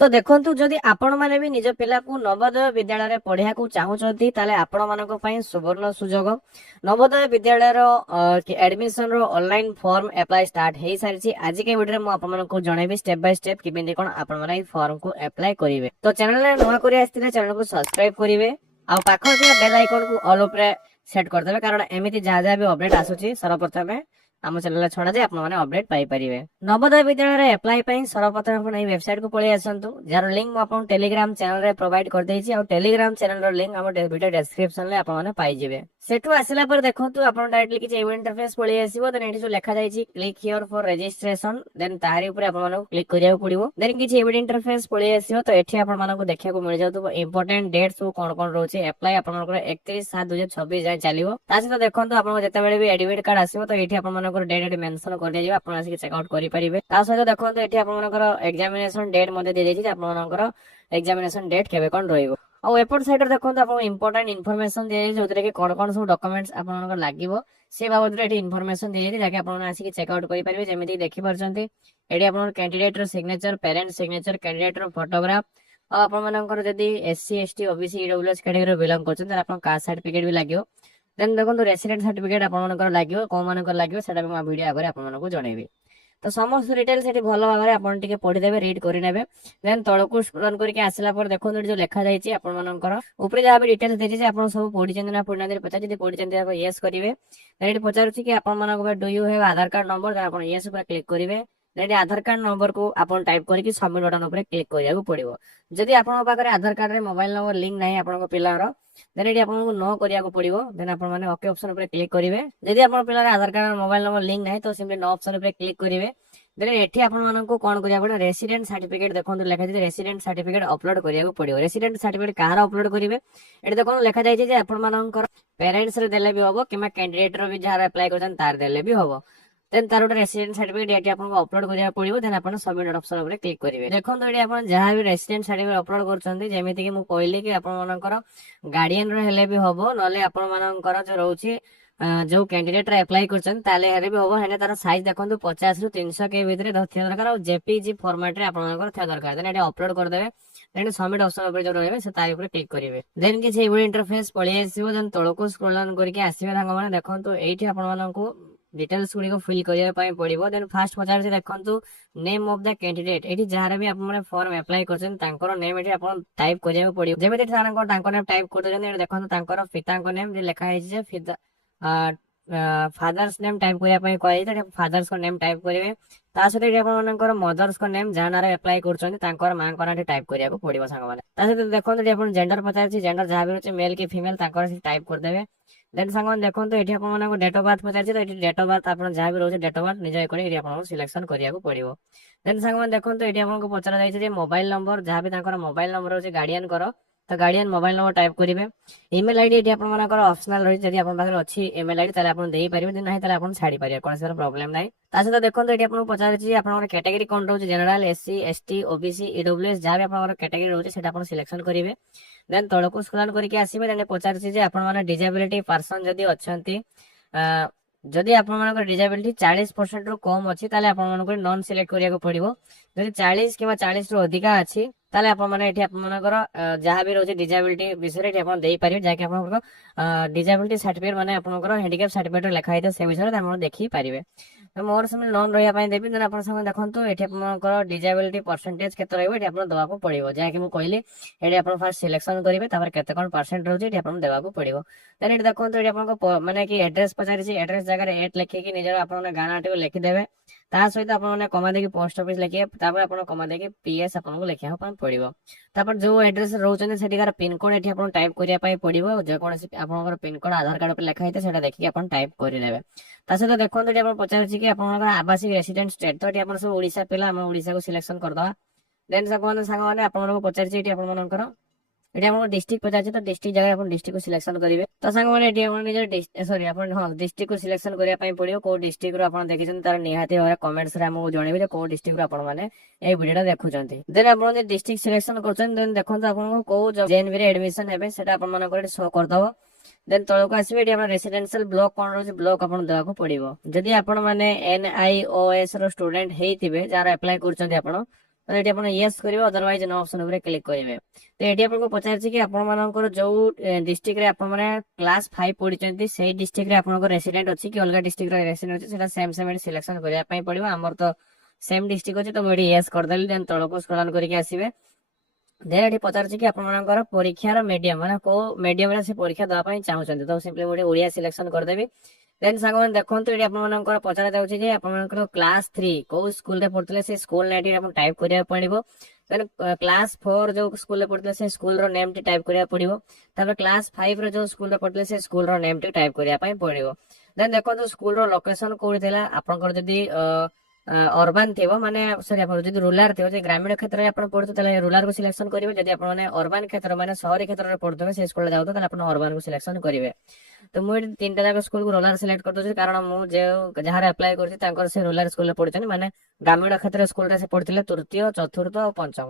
तो देखंतु जदि आपण माने भी निज पिला को नवोदय विद्यालय रे पढ़िया को चाहूचंती ताले आपण मानको पई सुवर्ण सुजोग नवोदय विद्यालय रो एडमिशन रो ऑनलाइन फॉर्म अप्लाई स्टार्ट हेई सारिछि। आज के वीडियो रे म आपण मानको जणेबी स्टेप बाय स्टेप किबेंदी कोन आपण माने फॉर्म को अप्लाई करिवे। तो चैनल रे नवा करी आस्थिले चैनल को सब्सक्राइब करिवे आ पाखो जे बेल आइकन को ऑल ऊपर सेट कर देबे कारण एमिति जहा जहा भी अपडेट आसुछि सर्वप्रथमे आम चैनल छड़ा जे आपण माने अपडेट पाई परिवे। नवोदय विद्यालय रे अप्लाई पई सर्वप्रथम आपण ए वेबसाइट को पळि आसंतु जार लिंक म आपण टेलीग्राम चैनल रे प्रोवाइड कर देछि आ टेलीग्राम चैनल रो लिंक हम वीडियो डिस्क्रिप्शन रे आपण माने पाई जिवे। सेटु आसिला पर देखंतु आपण डायरेक्टली कि इवेंट इंटरफेस पळि आसीबो देन एठी जो लिखा जायछि click here for registration then ताहारी ऊपर आपण माने क्लिक करिया पड़िबो देन कि इवेंट इंटरफेस पळि आसीबो। तो एठी आपण माने देखिया को मिल जाउतो इंपोर्टेंट डेट्स कोन कोन रहउछि अप्लाई आपण माने 31/7/2026 जाय चलिबो। तासे तो देखंतु आपण जते बेले भी एडमिट कार्ड आसीबो तो एठी आपण माने डेट मेंशन कर दिया आपण आसी चेक आउट करि परिबे। ता सहित देखंतु एठी आपण माने एग्जामिनेशन डेट मध्ये दे देछि आपण माने एग्जामिनेशन डेट केबे कोन रहइबो। और एपट साइड रे देखंतु आपण इंपोर्टेंट इन्फॉर्मेशन दे जोतरे के कोन कोन सब डॉक्यूमेंट्स आपण माने लागिवो से बाबत रे एठी इन्फॉर्मेशन दे देछि जाके आपण आसी चेक आउट करि परिबे। जेमिति देखि परछंती एठी आपण कैंडिडेट रो सिग्नेचर पेरेंट सिग्नेचर कैंडिडेट रो फोटोग्राफ और आपण मानकर जदी SC ST OBC EWS category रो बिलोंग करछन त आपण कास्ट सर्टिफिकेट भी लागिवो। देन देखो रेसिडेंट सर्टिफिकेट आपन लगे कौन मान लगे से वीडियो आगे आपको जनइबी। तो समस्त डिटेल्स ये भल भाव में आपन टिके पढ़ीदेवे रीड करने देन तलकू स्क्रोल करके आसला पर देखो जो लिखा जाइए आपनकर ऊपर जहाँ भी डिटेल्स देती आप सब पढ़ी ना पढ़ी पचार पढ़ी येस करेंगे। देन पचार कि आप do you have Aadhaar card number आप येस पर क्लिक करेंगे। देन आधार कार्ड नंबर को आप टाइप करके सबमिट बटन उपर क्लिक करिया पड़ो। जदि आपन पाखरे आधार कार्ड रे मोबाइल नंबर लिंक नहीं आपन पिलार देन ये आपको नो करिया पड़ो। देन आप ओके ऑप्शन उपर क्लिक करेंगे। जदि आप पिलार आधार कार्ड मोबाइल नंबर लिंक नहीं तो सिंपली नो ऑप्शन उपर क्लिक करेंगे। देन एठी आपको कौन करिया पड़ो रेसिडेंट सर्टिफिकेट देखो लिखा जाए रेसिडेंट सर्टिफिकेट अपलोड करिया पड़ो। रेसिडेंट सर्टिफिकेट कहार अपलोड करेंगे ये देखो लिखा जाए आपंकर पेरेंट्स रे देले भी हम कि कैंडिडेट रो भी जहाँ अप्लाई कर तार देले भी हम। देन तार रेसिडेंट सर्टिफिकेट ये आपको अपलोड करिया पड़ो। देन आप सबमिट ऑप्शन उपर क्लिक करेंगे। देखो ये आप जहाँ भी रेसिडेंट सर्टिफिकेट अपलोड करछंती जेमिति कि मु कहली कि आपनकर गार्डियन रो हेले भी हबो नले आपनकर जो रहउछि जो कैंडिडेट रे अप्लाई करछन ताले हेरे भी हबो। हेने तार साइज देखंतु 50 रु 300 के भीतर थिया दरकार और जेपीजी फॉर्मेट रे आपनकर थिया दरकार। देन एटा अपलोड कर देबे। देन सबमिट ऑप्शन उपर जो रहबे से तारि उपर क्लिक करिवे। देन कि जे इंटरफेस पळि आसीबो। देन तळको स्क्रॉल डाउन करके आसीबे तांग माने देखंतु एठी आपन माननकु डिटेल्स गुडी को फिल करिया पई पड़िबो। देन फास्ट पचार से देखंतु नेम ऑफ द कैंडिडेट एठी जहार भी आपन फॉर्म अप्लाई करछन तांकर नेम एठी आपन टाइप करिया पड़िबो। जेमेति तांकर नेम टाइप कर देन एठी देखंतु तांकर पितांक नेम जे लिखा है जे फादर्स नेम टाइप करिया पई कहै छै फादर्स को नेम टाइप करिवे। ता सहित एठी आपन मदर्स को नेम जहां नारे अप्लाई करछन तांकर मां को नाम टाइप करिया को पड़िबो संग माने। ता सहित देखंतु एठी आपन जेंडर पचार छै जेंडर जहां भी होचे मेल की फीमेल तांकर से टाइप कर देबे। देन संग देखो तो ये आपको डेट ऑफ बर्थ पचार तो डेट ऑफ बर्थ आप जहाँ भी रोचे डेट ऑफ बर्थ निज ये आपको सिलेक्शन करिया पड़ो। देन संग देखो तो ये आपको पचरा जाए मोबाइल नंबर जहाँ भी मोबाइल नंबर होचे गार्डियन कर तो गार्डियन मोबाइल नंबर टाइप करेंगे। इमेल आईडी ये आपंकर ऑप्शनल रही जब आप अच्छी इमेल आईडी ताले आपन देई परिबे ना ताले आपन छाड़ी परिबे कोन से प्रॉब्लम नाही। ता सहित देखो ये आपको पचार आपन कैटेगरी कौन रोचे general SC ST OBC EWS जहाँ भी आपन कैटेगरी रोचे सेटा आपन सिलेक्शन करेंगे। देन तळको स्क्रॉल करके आसीबे। देन पचार आपण माने डिजेबिलिटी पर्सन जदी अछंती जदि आपन डिजेबिलिटी 40% रु कम अछि ताले आपन नॉन सिलेक्ट करिया पड़िबो। जदि 40 किबा 40 रु अधिका अछि ताले आपन माने एठी आपन जहाँ भी रोचे डिजेबिलिटी विषय एठी आपन देई परिबे जाके आपन डिजेबिलिटी सर्टिफिकेट माने आपन हैंडीकैप सर्टिफिकेट लिखा है से विषय आपन देखि परिबे। तो मोर समय नॉन रहिया पई देबी। देन आपन संग देखंतु एठी आपन डिजेबिलिटी परसेंटेज केते रहइबो एठी आपन दवा को पड़िबो जाके मु कहली एठी आपन फर्स्ट सिलेक्शन करिवे तापर केते कोन परसेंट रहउछि एठी आपन देबा को पड़िबो। देन एठी देखंतु एठी आपन माने कि एड्रेस पचारि छी एड्रेस जगह रे एट लिखि कि निजर आपन गाना टिको लिखि देबे। ता सहित आपन कमा देकी पोस्ट ऑफिस लिखिए तापर आपन कमा देकी पीएस आपन को लिखिया आपन पड़िबो। तापर जो एड्रेस रहउछन सेटिकार पिन कोड एठी आपन टाइप करिया पई पड़िबो। जे कोनसी आपन पिन कोड आधार कार्ड पर लिखा हैते सेटा देखि आपन टाइप करि लेबे। ता सहित देखंतु एठी आपन पचारि छी कि आपन आवासिक रेसिडेंट स्टेट तो एठी आपन सब ओडिसा पिला हम ओडिसा को सिलेक्शन कर दवा। देन सांग माने आपन को पचारि छी एठी आपन मानकर एठी हमर डिस्ट्रिक्ट पचार तो डिस्ट्रिक्ट जगह अपन डिस्ट्रिक्ट को सिलेक्शन करेंगे। तो सांग माने एठी अपन निजर सॉरी अपन हां डिस्ट्रिक्ट को सिलेक्शन करिया पई पड़ियो। को डिस्ट्रिक्ट रो अपन देखिसन तार निहाती भाबे कमेंट्स रे हमहु जणेबे जे को डिस्ट्रिक्ट रो अपन माने ए वीडियोटा देखुचंती। देन अपन जे डिस्ट्रिक्ट सिलेक्शन करछन देन देखंतु अपन को जेएनवी रे एडमिशन हेबे सेटा अपन माने को शो कर दबो। देन तळको आसीबे एठी अपन रेसिडेंशियल ब्लॉक कोन रोज ब्लॉक अपन देबा को पड़िबो। जदि अपन माने एनआईओएस रो स्टूडेंट हेइथिबे जार अप्लाई करछंती अपन ତ ଏଠି ଆପଣ ୟେସ୍ କରିବେ, ଅଦରୱାଇଜ नो ଅପସନ ଉପରେ କ୍ଲିକ୍ କରିବେ। ତ ଏଠି ଆପଣଙ୍କୁ ପଚାରିଛି କି ଆପଣମାନଙ୍କର ଯୋଉ ଡିଷ୍ଟ୍ରିକ୍ଟରେ ଆପଣମାନେ କ୍ଲାସ 5 ପଢିଛନ୍ତି ସେଇ ଡିଷ୍ଟ୍ରିକ୍ଟରେ ଆପଣଙ୍କ ରେସିଡେଣ୍ଟ ଅଛି କି ଅଲଗା ଡିଷ୍ଟ୍ରିକ୍ଟର ରେସିଡେଣ୍ଟ ଅଛି, ସେଟା ସେମ୍ ସେମ୍ ସିଲେକ୍ସନ କରିବା ପାଇଁ ପଡିବ। ଆମର ତ ସେମ୍ ଡିଷ୍ଟ୍ରିକ୍ଟ ଅଛି, ତ ମୁଁ ଏଠି ୟେସ୍ କରିଦେଲି। ଦେନ୍ ତଳକୁ ସ୍କ୍ରଲ୍ କରିକି ଆସିବେ। ଦେନ୍ ଏଠି ପଚାରୁଛି କି ଆପଣମାନଙ୍କର ପରୀକ୍ଷାର ମିଡିୟମ ମାନେ କୋଉ ମିଡିୟମରେ ସେ ପରୀକ୍ଷା ଦେବା ପାଇଁ ଚାହୁଁଛନ୍ତି, ତ ସିମ୍ପଲି ଗୋଟେ ଓଡ଼ିଆ ସିଲେକ୍ସନ କରିଦେବି। ଦେନ୍ ସାଙ୍ଗମାନେ ଦେଖନ୍ତୁ ଏଠି ଆପଣମାନଙ୍କର ପଚରା ଯାଉଛି ଯେ ଆପଣମାନଙ୍କର କ୍ଲାସ 3 କୋଉ ସ୍କୁଲରେ ପଢୁଥିଲେ ସେ ସ୍କୁଲ ନେଟି ଆପଣ ଟାଇପ କରିବାକୁ ପଡିବ। ଦେନ୍ କ୍ଲାସ 4 ଯୋଉ ସ୍କୁଲରେ ପଢୁଥିଲେ ସେ ସ୍କୁଲର ନେମ୍ ଟି ଟାଇପ କରିବାକୁ ପଡିବ। ତାପରେ କ୍ଲାସ 5 ର ଯୋଉ ସ୍କୁଲରେ ପଢୁଥିଲେ ସେ ସ୍କୁଲର ନେମ୍ ଟି ଟାଇପ କରିବା ପାଇଁ ପଡିବ। ଦେନ୍ ଦେଖନ୍ତୁ ସ୍କୁଲର ଲୋକେସନ କୋଉଠି ଥିଲା, ଆପଣଙ୍କର ଯଦି ଅର୍ବାନ ଥିବ ମାନେ ସରି ଆପଣ ଯଦି ରୁରାଲ ଥିବ, ଯଦି ଗ୍ରାମୀଣ କ୍ଷେତ୍ରରେ ଆପଣ ପଢୁଥିବେ ତାହେଲେ ରୁରାଲକୁ ସିଲେକ୍ସନ କରିବେ। ଯଦି ଆପଣ ମାନେ ଅର୍ବାନ କ୍ଷେତ୍ର ମାନେ ସହରୀ କ୍ଷେତ୍ରରେ ପଢୁଥିବେ ସେ ସ୍କୁଲରେ ଯାଉଥିବେ ତାହେଲେ ଆପଣ ଅର୍ବାନକୁ ସିଲେକ୍ସନ କରିବେ। ତ ମୁଁ ଏଠି ତିନିଟା ଯାକ ସ୍କୁଲକୁ ରୁରାଲ ସିଲେକ୍ଟ କରିଦେଉଛି, କାରଣ ମୁଁ ଯାହାର ଆପ୍ଲାଏ କରିଛି ତାଙ୍କର ସେ ରୁରାଲ ସ୍କୁଲରେ ପଢୁଛନ୍ତି, ମାନେ ଗ୍ରାମୀଣ କ୍ଷେତ୍ର ସ୍କୁଲରେ ସେ ପଢୁଥିଲେ ତୃତୀୟ, ଚତୁର୍ଥ ଆଉ ପଞ୍ଚମ।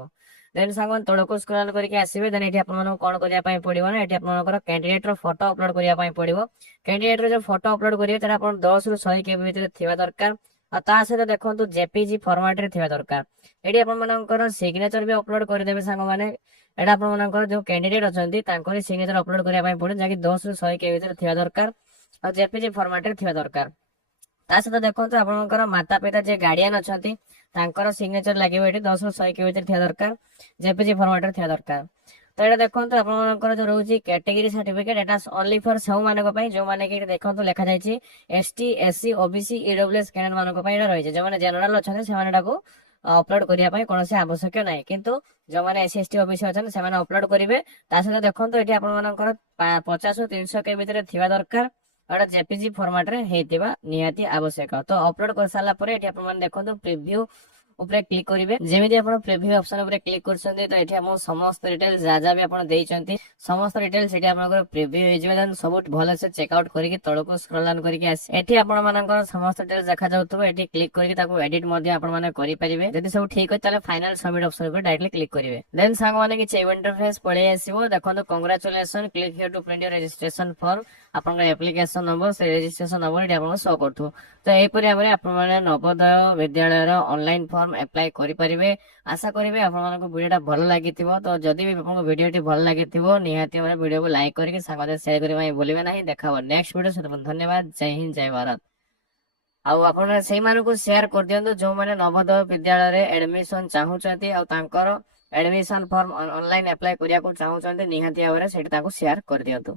ଦେନ୍ ସାଙ୍ଗମାନେ ତଳକୁ ସ୍କ୍ରଲ୍ କରିକି ଆସିବେ। ଦେନ୍ ଏଠି ଆପଣମାନଙ୍କୁ କଣ କରିବା ପାଇଁ ପଡିବ ନା, ଏଠି ଆପଣଙ୍କର କ୍ୟାଣ୍ଡିଡେଟର ଫଟୋ ଅପଲୋଡ କରିବା ପାଇଁ ପଡିବ। କ୍ୟାଣ୍ଡିଡେଟର ଯୋଉ ଫଟୋ ଅପଲୋଡ କରିବେ ତାର ଆପଣ 10 ରୁ 100 KB ଭିତରେ ଥିବା ଦରକାର। ଆଉ ତା ସହିତ ଦେଖନ୍ତୁ ଜେପିଜି ଫର୍ମାଟରେ ଥିବା ଦରକାର। ଏଠି ଆପଣମାନଙ୍କର ସିଗ୍ନେଚର ବି ଅପଲୋଡ କରିଦେବେ ସାଙ୍ଗମାନେ। ଏଟା ଆପଣମାନଙ୍କର ଯୋଉ କ୍ୟାଣ୍ଡିଡେଟ ଅଛନ୍ତି ତାଙ୍କର ସିଗ୍ନେଚର ଅପଲୋଡ କରିବା ପାଇଁ ପଡିବ, ଯାହାକି 10 ରୁ 100 KB ଭିତରେ ଥିବା ଦରକାର ଆଉ ଜେପିଜି ଫର୍ମାଟରେ ଥିବା ଦରକାର। ତା ସହିତ ଦେଖନ୍ତୁ ଆପଣଙ୍କର ମାତା ପିତା ଯେ ଗାର୍ଡିଆନ ଅଛନ୍ତି ତାଙ୍କର ସିଗ୍ନେଚର ଲାଗିବ ଏଠି 10 ରୁ 100 KB ଭିତରେ ଥିବା ଦରକାର, ଜେପିଜି ଫର୍ମାଟରେ ଥିବା ଦରକାର। ତ ଏଇଟା ଦେଖନ୍ତୁ ଆପଣଙ୍କର ଯୋଉ ରହୁଛି କ୍ୟାଟେଗୋରୀ ସାର୍ଟିଫିକେଟ, ଏଟା ଅନଲି ଫର ସବୁମାନଙ୍କ ପାଇଁ ଯୋଉମାନେ କି ଦେଖନ୍ତୁ ଲେଖାଯାଇଛି ST, SC, OBC, EWS candidate ମାନଙ୍କ ପାଇଁ ଏଟା ରହିଛି। ଯୋଉମାନେ ଜେନେରାଲ ଅଛନ୍ତି ସେମାନେ ଏଟାକୁ ଅପଲୋଡ କରିବା ପାଇଁ କୌଣସି ଆବଶ୍ୟକ ନାହିଁ, କିନ୍ତୁ ଯୋଉମାନେ SC, ST, OBC ଅଛନ୍ତି ସେମାନେ ଅପଲୋଡ କରିବେ। ତା ସହିତ ଦେଖନ୍ତୁ ଏଠି ଆପଣମାନଙ୍କର 50 ରୁ 300 KB ଭିତରେ ଥିବା ଦରକାର, ଏଟା ଜେପିଜି ଫର୍ମାଟରେ ହେଇଥିବା ନିହାତି ଆବଶ୍ୟକ। ତ ଅପଲୋଡ କରିସାରିଲା ପରେ ଏଠି ଆପଣମାନେ ଦେଖନ୍ତୁ ପ୍ରିଭ୍ୟୁ ଉପରେ କ୍ଲିକ୍ କରିବେ। ଯେମିତି ଆପଣ ପ୍ରିଭ୍ୟୁ ଅପସନ ଉପରେ କ୍ଲିକ୍ କରୁଛନ୍ତି ତ ଏଠି ଆମ ସମସ୍ତ ଡିଟେଲ୍ସ ଯାହା ବି ଆପଣ ଦେଇଛନ୍ତି ସମସ୍ତ ଡିଟେଲ୍ସ ଏଠି ଆପଣଙ୍କର ପ୍ରିଭ୍ୟୁ ହେଇଯିବ। ଦେନ୍ ସବୁ ଭଲସେ ଚେକ୍ ଆଉଟ୍ କରିକି ତଳକୁ ସ୍କ୍ରୋଲ ଡାଉନ୍ କରିକି ଆସି ଏଠି ଆପଣମାନଙ୍କର ସମସ୍ତ ଡିଟେଲ୍ସ ଦେଖାଯାଉଥିବ। ଏଠି କ୍ଲିକ୍ କରିକି ତାକୁ ଏଡିଟ ମଧ୍ୟ ଆପଣମାନେ କରିପାରିବେ। ଯଦି ସବୁ ଠିକ୍ ଅଛି ତାହେଲେ ଫାଇନାଲ ସବମିଟ ଅପସନ ଉପରେ ଡାଇରେକ୍ଟଲି କ୍ଲିକ୍ କରିବେ। ଦେନ୍ ସାଙ୍ଗମାନେ କିଛି ଇଣ୍ଟରଫେସ ପଳେଇ ଆସିବ। ଦେଖନ୍ତୁ congratulation, click here to print your registration form. ଆପଣଙ୍କ ଆପ୍ଲିକେସନ ନମ୍ବର ସେ ରେଜିଷ୍ଟ୍ରେସନ ନମ୍ବର ଏଠି ଆପଣଙ୍କୁ ଶୋ କରୁଥିବ। ତ ଏହିପରି ଭାବରେ ଆପଣମାନେ ନବୋଦୟ ବିଦ୍ୟାଳୟର ଅନଲାଇନ ଫର୍ମ ଆପ୍ଲାଏ କରିପାରିବେ। ଆଶା କରିବେ ଆପଣମାନଙ୍କୁ ଭିଡିଓଟା ଭଲ ଲାଗିଥିବ। ତ ଯଦି ବି ଆପଣଙ୍କୁ ଭିଡିଓଟି ଭଲ ଲାଗିଥିବ ନିହାତି ଭାବରେ ଭିଡିଓକୁ ଲାଇକ୍ କରିକି ସାଙ୍ଗସାଥି ସେୟାର କରିବା ପାଇଁ ଭୁଲିବେ ନାହିଁ। ଦେଖା ହବ ନେକ୍ସଟ ଭିଡିଓ। ଧନ୍ୟବାଦ। ଜୟ ହିନ୍ଦ, ଜୟ ଭାରତ। ଆଉ ଆପଣ ସେଇମାନଙ୍କୁ ସେୟାର କରିଦିଅନ୍ତୁ ଯୋଉମାନେ ନବୋଦୟ ବିଦ୍ୟାଳୟରେ ଆଡମିସନ ଚାହୁଁଛନ୍ତି ଆଉ ତାଙ୍କର ଆଡମିସନ ଫର୍ମ ଅନଲାଇନ ଆପ୍ଲାଏ କରିବାକୁ ଚାହୁଁଛନ୍ତି, ନିହାତି ଭାବରେ ସେଇଠି ତାଙ୍କୁ ସେୟାର କରିଦିଅନ୍ତୁ।